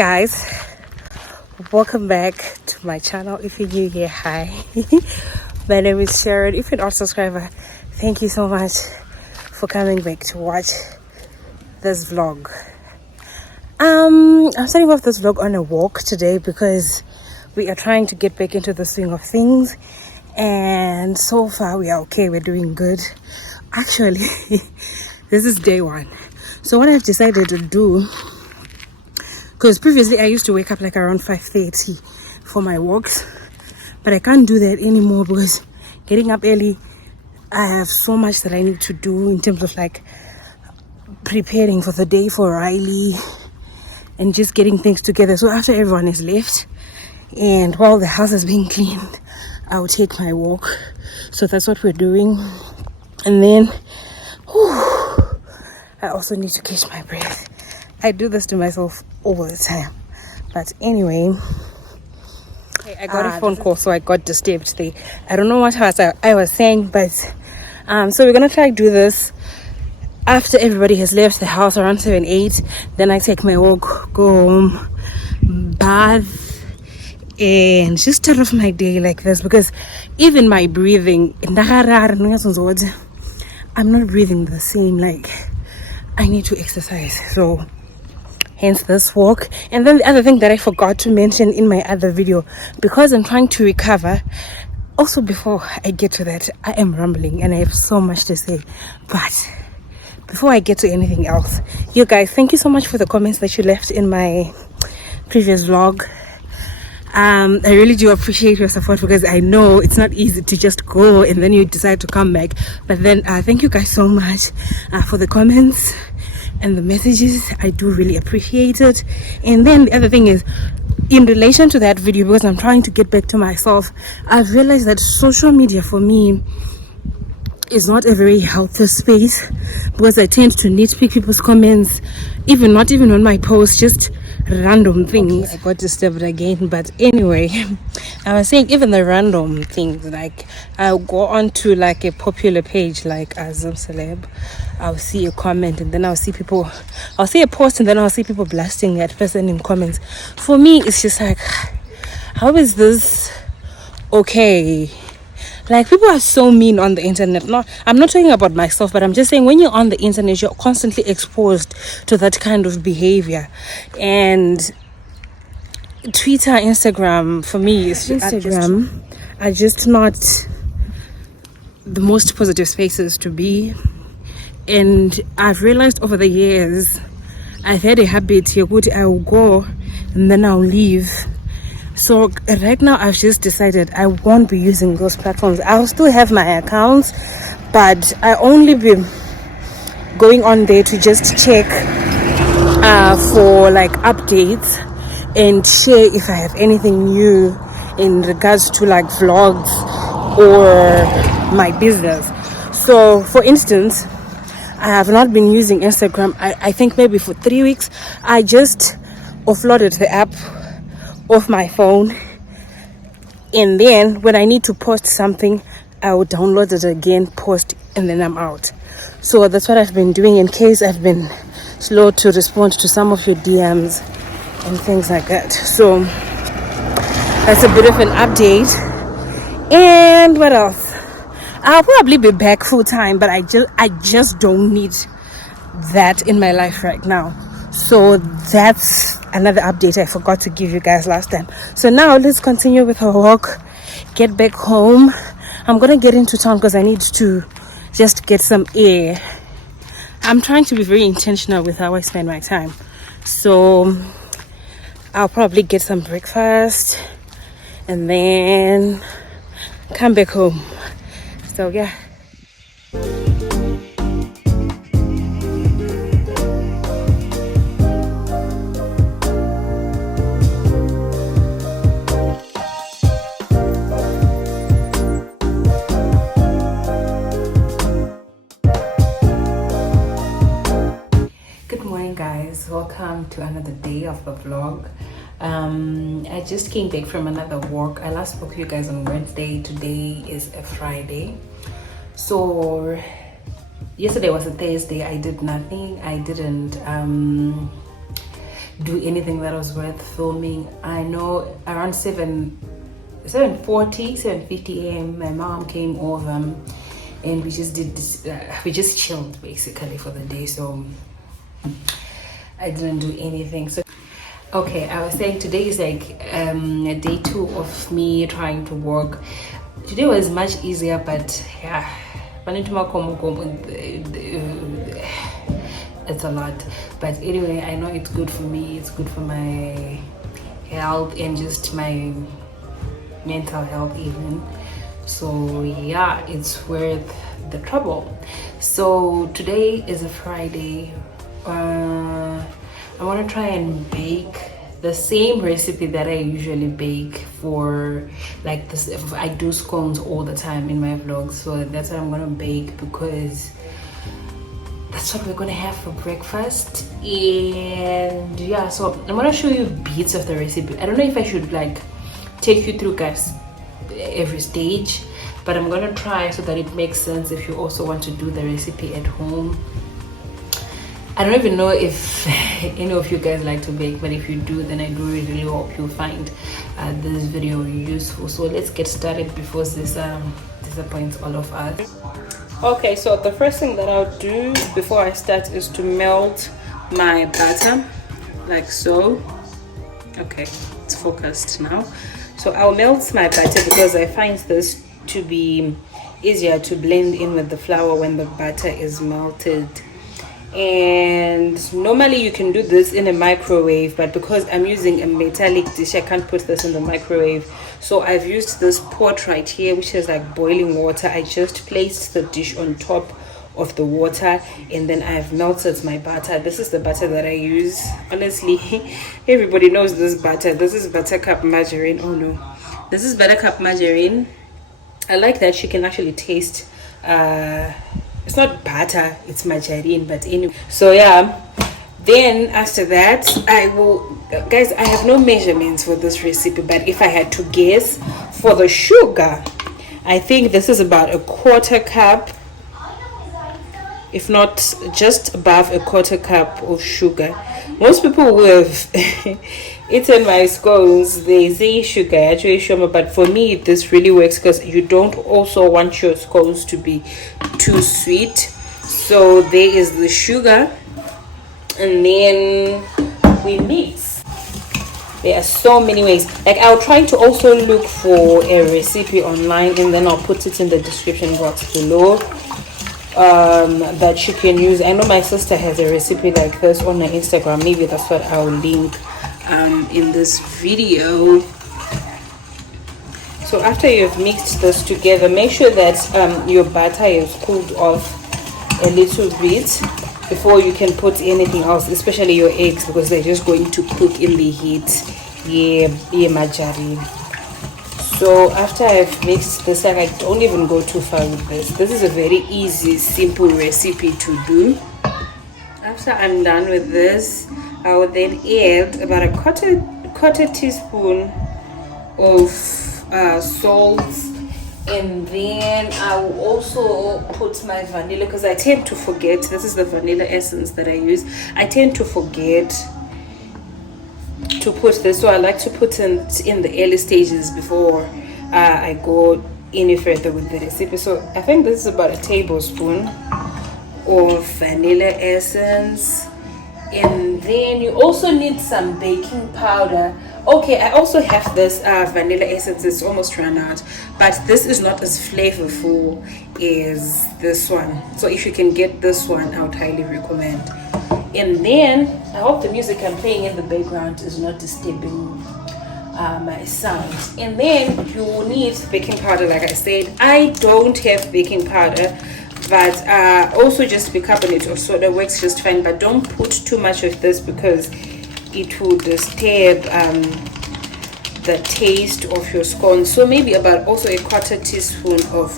guys, welcome back to my channel. If you're new here, hi. My name is Sharron. If you're not a subscriber, thank you so much for coming back to watch this vlog. I'm starting off this vlog on a walk today because we are trying to get back into the swing of things, and so far we are okay. We're doing good. Actually, this is day one. So what I've decided to do, because previously I used to wake up like around 5:30 for my walks, but I can't do that anymore because getting up early, I have so much that I need to do in terms of like preparing for the day for Riley and just getting things together. So after everyone is left and while the house is being cleaned, I'll take my walk. So that's what we're doing. And then I also need to catch my breath. I do this to myself all the time. But anyway, I got a phone call, so I got disturbed there. I don't know what I was saying, but so we're gonna try to do this after everybody has left the house around 7-8. Then I take my walk, go home, bath, and just start off my day like this, because even my breathing, I'm not breathing the same. Like, I need to exercise, so hence this walk. And then the other thing that I forgot to mention in my other video, because I'm trying to recover, also before I get to that, I am rambling and I have so much to say. But before I get to anything else, you guys, thank you so much for the comments that you left in my previous vlog. I really do appreciate your support, because I know it's not easy to just go and then you decide to come back. But then thank you guys so much for the comments and the messages. I do really appreciate it. And then the other thing is, in relation to that video, because I'm trying to get back to myself, I've realized that social media for me is not a very healthy space, because I tend to nitpick people's comments, not even on my posts, just random things. Okay, I got disturbed again, but anyway, I was saying even the random things, like I'll go on to like a popular page like Azam Celeb, I'll see a comment and then I'll see a post and then I'll see people blasting that person in comments. For me, it's just like, how is this okay? Like, people are so mean on the internet. I'm not talking about myself, but I'm just saying, when you're on the internet, you're constantly exposed to that kind of behavior. And Twitter, Instagram, for me, are just not the most positive spaces to be. And I've realized over the years, I've had a habit here, I will go and then I'll leave. So right now I've just decided I won't be using those platforms. I'll still have my accounts, but I only be going on there to just check for like updates and share if I have anything new in regards to like vlogs or my business. So for instance, I have not been using Instagram, I think maybe for 3 weeks. I just offloaded the app off my phone, and then when I need to post something, I will download it again, post, and then I'm out. So that's what I've been doing, in case I've been slow to respond to some of your DMs and things like that. So that's a bit of an update. And what else? I'll probably be back full time, but I just don't need that in my life right now. So that's another update I forgot to give you guys last time. So now let's continue with our walk, get back home. I'm gonna get into town because I need to just get some air. I'm trying to be very intentional with how I spend my time. So I'll probably get some breakfast and then come back home. So yeah. Guys, welcome to another day of the vlog. I just came back from another walk. I last spoke to you guys on Wednesday. Today is a Friday. So yesterday was a Thursday. I did nothing. I didn't do anything that was worth filming. I know around 7:50 a.m. my mom came over, and we just did this, we just chilled basically for the day, so I didn't do anything. So okay, I was saying today is like day 2 of me trying to work. Today was much easier, but yeah, it's a lot. But anyway, I know it's good for me, it's good for my health and just my mental health even. So yeah, it's worth the trouble. So today is a Friday. I want to try and bake the same recipe that I usually bake for, like this. I do scones all the time in my vlogs, so that's what I'm gonna bake because that's what we're gonna have for breakfast. And yeah, so I'm gonna show you bits of the recipe. I don't know if I should like take you through, guys, every stage, but I'm gonna try so that it makes sense if you also want to do the recipe at home. I don't even know if any of you guys like to bake, but if you do, then I do really hope you find this video useful. So let's get started before this disappoints all of us. Okay, so the first thing that I'll do before I start is to melt my butter, like so. Okay, it's focused now. So I'll melt my butter because I find this to be easier to blend in with the flour when the butter is melted. And normally you can do this in a microwave, but because I'm using a metallic dish, I can't put this in the microwave. So I've used this pot right here, which is like boiling water. I just placed the dish on top of the water, and then I've melted my butter. This is the butter that I use. Honestly, everybody knows this butter. This is buttercup margarine. Oh no, this is buttercup margarine. I like that you can actually taste it's not butter, it's margarine, but anyway. So yeah, then after that I will, guys, I have no measurements for this recipe, but if I had to guess for the sugar, I think this is about 1/4 cup, if not just above 1/4 cup of sugar. Most people who have eaten my scones, they say sugar actually shoma, but for me this really works because you don't also want your scones to be too sweet. So there is the sugar, and then we mix. There are so many ways. Like I'll try to also look for a recipe online, and then I'll put it in the description box below that you can use. I know my sister has a recipe like this on her Instagram. Maybe that's what I'll link in this video. So after you've mixed this together, make sure that your butter is cooled off a little bit before you can put anything else, especially your eggs, because they're just going to cook in the heat. Yeah, margarine. So after I've mixed this, I don't even go too far with this. This is a very easy, simple recipe to do. After I'm done with this, I will then add about a quarter teaspoon of salt, and then I will also put my vanilla, because I tend to forget. This is the vanilla essence that I use. I tend to forget to put this, so I like to put it in the early stages before I go any further with the recipe. So I think this is about a tablespoon of vanilla essence, and then you also need some baking powder. Okay, I also have this vanilla essence. It's almost run out, but this is not as flavorful as this one. So if you can get this one, I would highly recommend. And then I hope the music I'm playing in the background is not disturbing my sound. And then you will need baking powder. Like I said, I don't have baking powder, but also just bicarbonate of soda works just fine, but don't put too much of this because it will disturb the taste of your scone. So maybe about also a quarter teaspoon of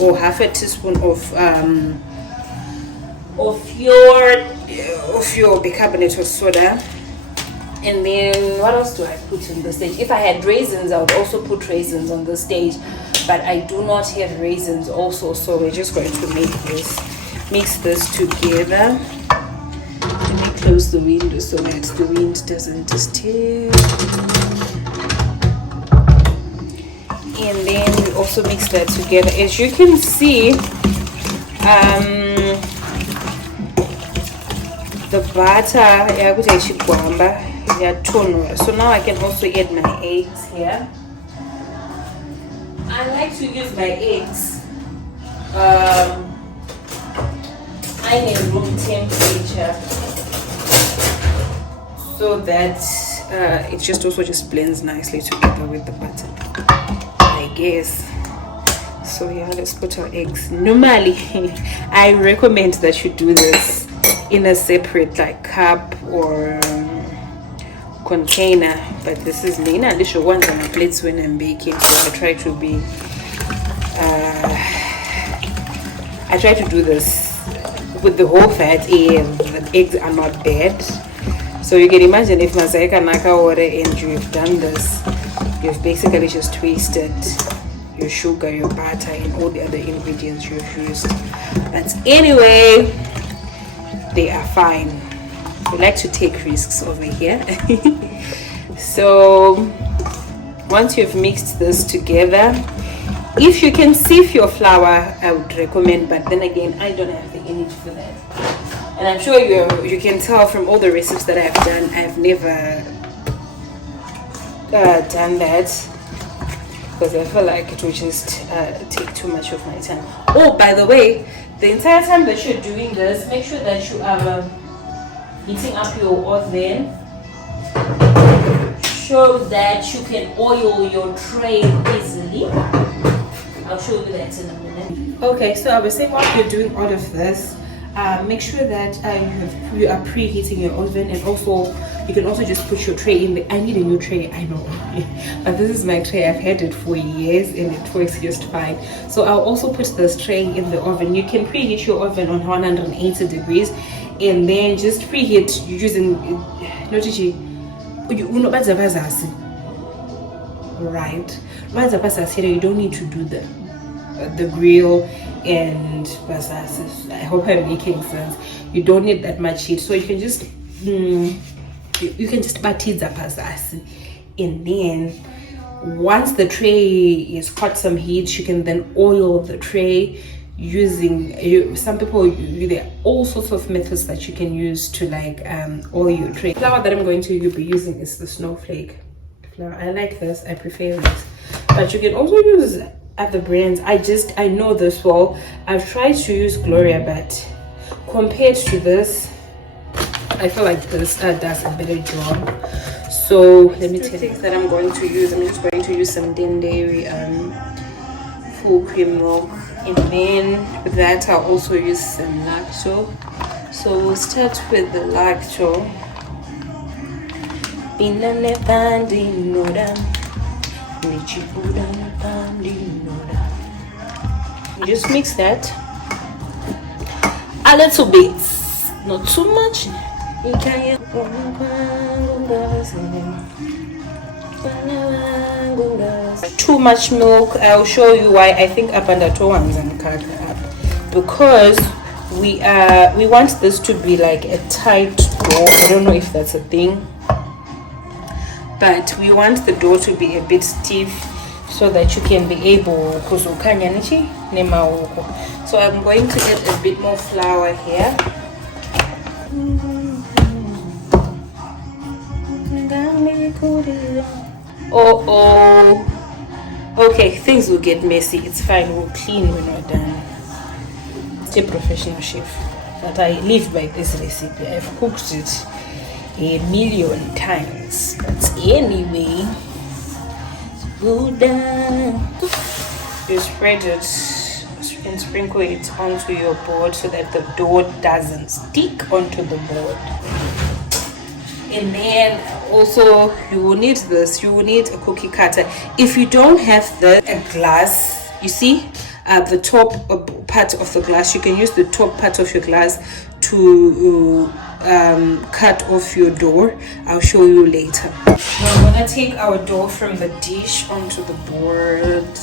or half a teaspoon of your bicarbonate of soda. And then what else do I put on the stage? If I had raisins, I would also put raisins on the stage, but I do not have raisins also, so we're just going to mix this together to make close the window so that the wind doesn't disturb. And then we also mix that together. As you can see, the butter, so now I can also add my eggs here. I like to use my eggs in room temperature so that it just also blends nicely together with the butter, I guess. So yeah, let's put our eggs. Normally I recommend that you do this in a separate like cup or container, but this is me and the ones on my plates when I'm baking, so I try to do this with the whole fat, and the eggs are not bad. So you can imagine if masaika naka water and you've done this, you've basically just twisted your sugar, your butter, and all the other ingredients you've used. But anyway, they are fine. We like to take risks over here. So once you've mixed this together, if you can sieve your flour, I would recommend, but then again, I don't have the energy for that. And I'm sure you can tell from all the recipes that I've done, I've never done that, because I feel like it would just take too much of my time. Oh, by the way, the entire time that you're doing this, make sure that you are heating up your oven so that you can oil your tray easily. I'll show you that in a minute. Okay, so I was saying, while you're doing all of this, make sure that you are preheating your oven, and also you can also just put your tray in. I need a new tray, I know, but this is my tray. I've had it for years and it works just fine. So I'll also put this tray in the oven. You can preheat your oven on 180 degrees, and then just preheat using right. You don't need to do the grill and basas. I hope I'm making sense. You don't need that much heat, so you can just batiza pasas, and then once the tray is caught some heat, you can then oil the tray using some people, there are all sorts of methods that you can use to like oil your tray. The flour that I'm going to be using is the snowflake flour. I like this, I prefer this, but you can also use other brands. I know this well. I've tried to use Gloria, but compared to this, I feel like this does a better job. So let me tell you things that I'm going to use. I'm just going to use some dairy full cream milk, and then with that I'll also use some lacto. So we'll start with the lacto. You just mix that a little bit, not too much. Too much milk. I'll show you why. I think up under ones and cut up, because we want this to be like a tight dough. I don't know if that's a thing, but we want the dough to be a bit stiff so that you can be able. So I'm going to add a bit more flour here. Oh, okay, things will get messy. It's fine, we'll clean when we're done. Stay professional chef, but I live by this recipe. I've cooked it a million times, but anyway, go down. You spread it and sprinkle it onto your board so that the dough doesn't stick onto the board. And then also you will need this. You will need a cookie cutter. If you don't have a glass, you see the top part of the glass, you can use the top part of your glass to cut off your dough. I'll show you later. Now I'm gonna take our dough from the dish onto the board.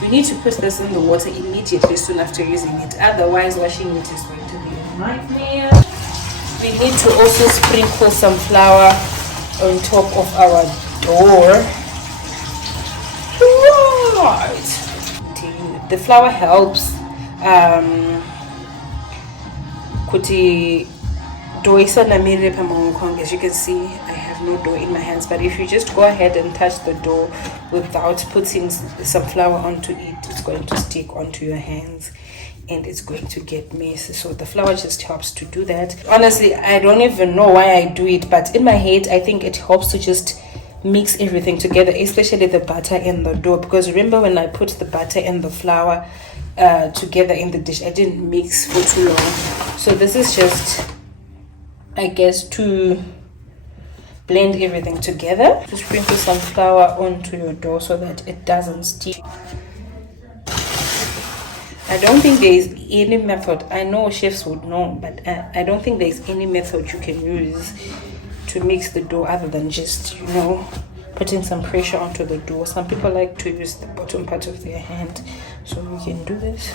We need to put this in the water immediately soon after using it, otherwise washing it is going to be a nightmare. We need to also sprinkle some flour on top of our dough. Right. The flour helps kuti dough isana mire pamaoko. As you can see, I have no dough in my hands, but if you just go ahead and touch the dough without putting some flour onto it, it's going to stick onto your hands and it's going to get messy. So the flour just helps to do that. Honestly, I don't even know why I do it, but in my head I think it helps to just mix everything together, especially the butter and the dough, because remember when I put the butter and the flour together in the dish, I didn't mix for too long. So this is just, I guess, to blend everything together. To sprinkle some flour onto your dough so that it doesn't stick. I don't think there is any method, I know chefs would know, but I don't think there is any method you can use to mix the dough other than just, you know, putting some pressure onto the dough. Some people like to use the bottom part of their hand, so we can do this.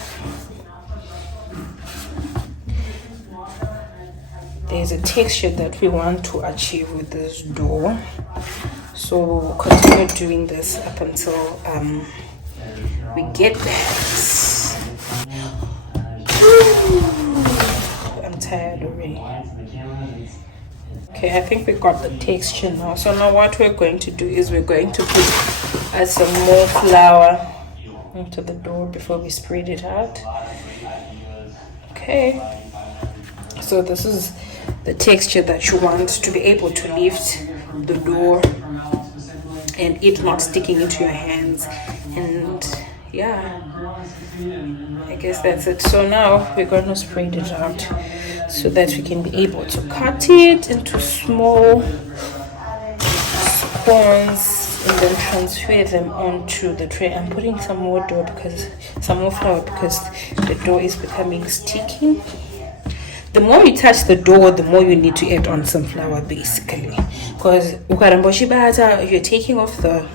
There's a texture that we want to achieve with this dough, so we'll continue doing this up until we get that. I'm tired already. Okay, I think we got the texture now. So now what we're going to do is we're going to put some more flour into the dough before we spread it out. Okay, so this is the texture that you want to be able to lift the dough and it not sticking into your hands. And yeah, I guess that's it. So now we're going to spread it out so that we can be able to cut it into small scones and then transfer them onto the tray. I'm putting some more dough because some more flour because the dough is becoming sticky. The more you touch the dough, the more you need to add on some flour, basically, because you're taking off the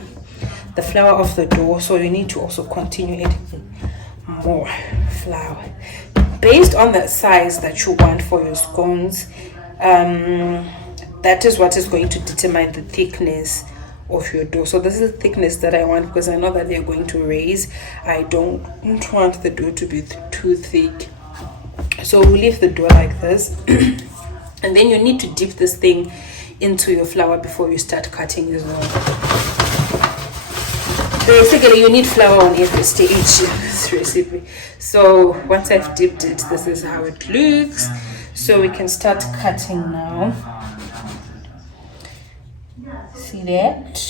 flour of the dough, so you need to also continue adding more flour based on the size that you want for your scones. That is what is going to determine the thickness of your dough. So this is the thickness that I want because I know that they're going to raise. I don't want the dough to be too thick, so we'll leave the dough like this. And then you need to dip this thing into your flour before you start cutting as well. Basically, you need flour on every stage in this recipe. So once I've dipped it, this is how it looks. So we can start cutting now. See that?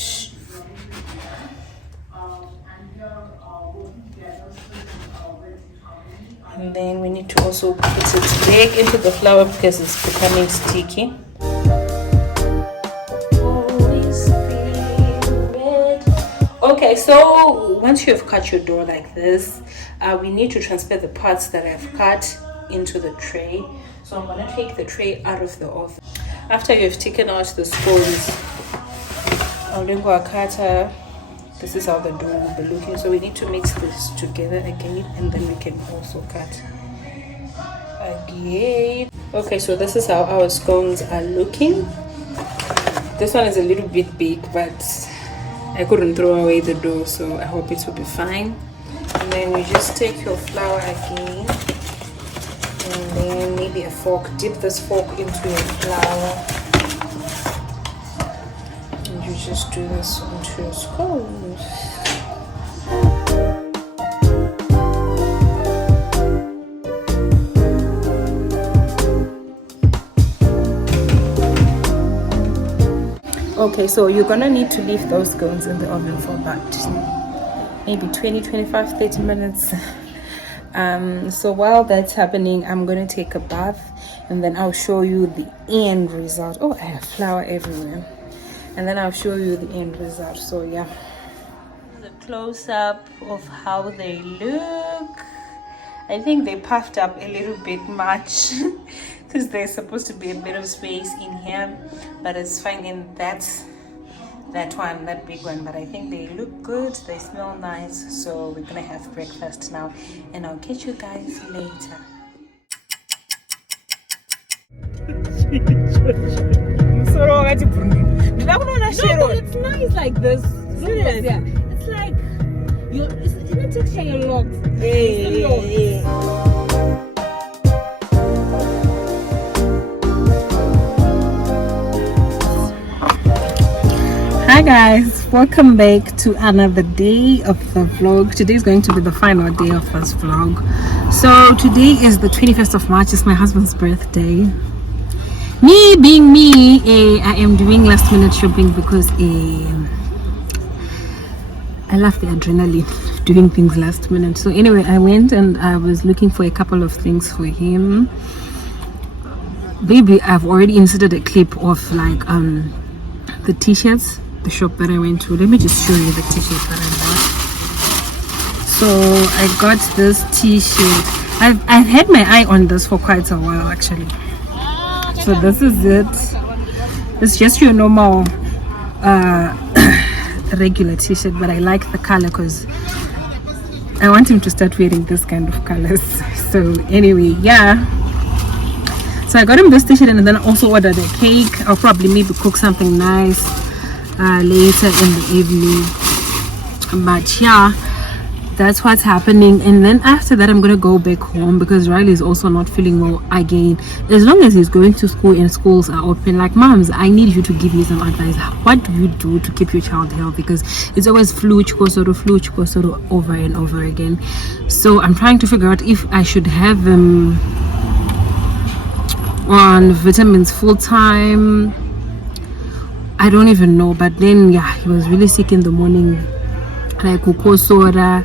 And then we need to also put it back into the flour because it's becoming sticky. Okay, so once you have cut your dough like this, we need to transfer the parts that I've cut into the tray. So I'm going to take the tray out of the oven. After you've taken out the scones, this is how the dough will be looking. So we need to mix this together again, and then we can also cut again. Okay, so this is how our scones are looking. This one is a little bit big, but I couldn't throw away the dough, so I hope it will be fine. And then you just take your flour again, and then maybe a fork, dip this fork into your flour, and you just do this onto your scones. Okay, so you're gonna need to leave those scones in the oven for about maybe 20-30 minutes. So while that's happening, I'm gonna take a bath and then I'll show you the end result. Oh, I have flour everywhere. And then I'll show you the end result. So yeah, the close-up of how they look. I think they puffed up a little bit much because there's supposed to be a bit of space in here, but it's fine in that big one. But I think they look good, they smell nice. So we're gonna have breakfast now, and I'll catch you guys later. No, but it's nice like this. Serious? Yeah. It's like it's in a texture your locks. Hey. Hi guys, welcome back to another day of the vlog. Today is going to be the final day of this vlog. So today is the 21st of March. It's my husband's birthday. Me being me, I am doing last minute shopping because I love the adrenaline doing things last minute. So anyway, I went and I was looking for a couple of things for him. Baby, I've already inserted a clip of like the t-shirts, the shop that I went to. Let me just show you the t-shirt that I bought. So I got this t-shirt. I've had my eye on this for quite a while actually. So this is it. It's just your normal regular t-shirt, but I like the color because I want him to start wearing this kind of colors. So anyway, yeah. So I got him this t-shirt and then I also ordered a cake. I'll probably maybe cook something nice later in the evening, but yeah, that's what's happening. And then after that I'm gonna go back home because Riley is also not feeling well again. As long as he's going to school and schools are open, like, moms, I need you to give me some advice. What do you do to keep your child healthy? Because it's always flu chikosoro over and over again. So I'm trying to figure out if I should have him on vitamins full time. I don't even know. But then yeah, he was really sick in the morning, like soda.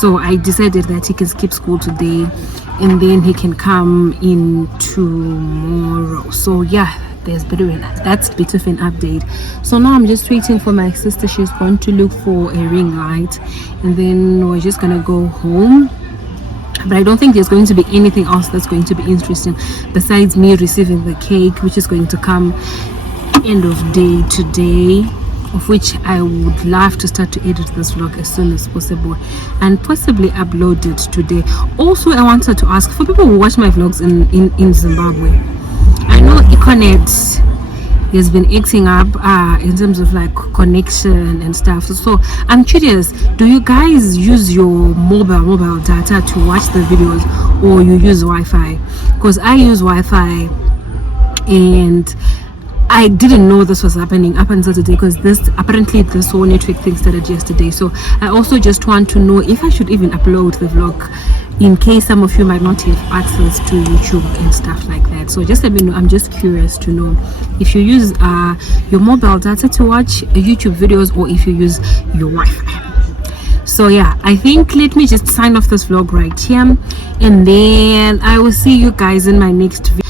So I decided that he can skip school today and then he can come in tomorrow. So yeah, that's a bit of an update. So now I'm just waiting for my sister. She's going to look for a ring light and then we're just gonna go home. But I don't think there's going to be anything else that's going to be interesting besides me receiving the cake, which is going to come end of day today, of which I would love to start to edit this vlog as soon as possible and possibly upload it today. Also, I wanted to ask for people who watch my vlogs in Zimbabwe. I know Econet has been acting up in terms of like connection and stuff. So I'm curious, do you guys use your mobile data to watch the videos or you use Wi-Fi? Because I use Wi-Fi and I didn't know this was happening up until today because this whole network thing started yesterday. So I also just want to know if I should even upload the vlog in case some of you might not have access to YouTube and stuff like that. So just let me know. I'm just curious to know if you use your mobile data to watch YouTube videos or if you use your Wi-Fi. So yeah, I think let me just sign off this vlog right here and then I will see you guys in my next video.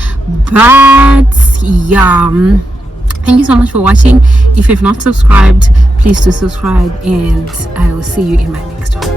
But yeah, thank you so much for watching. If you've not subscribed, please do subscribe and I will see you in my next one.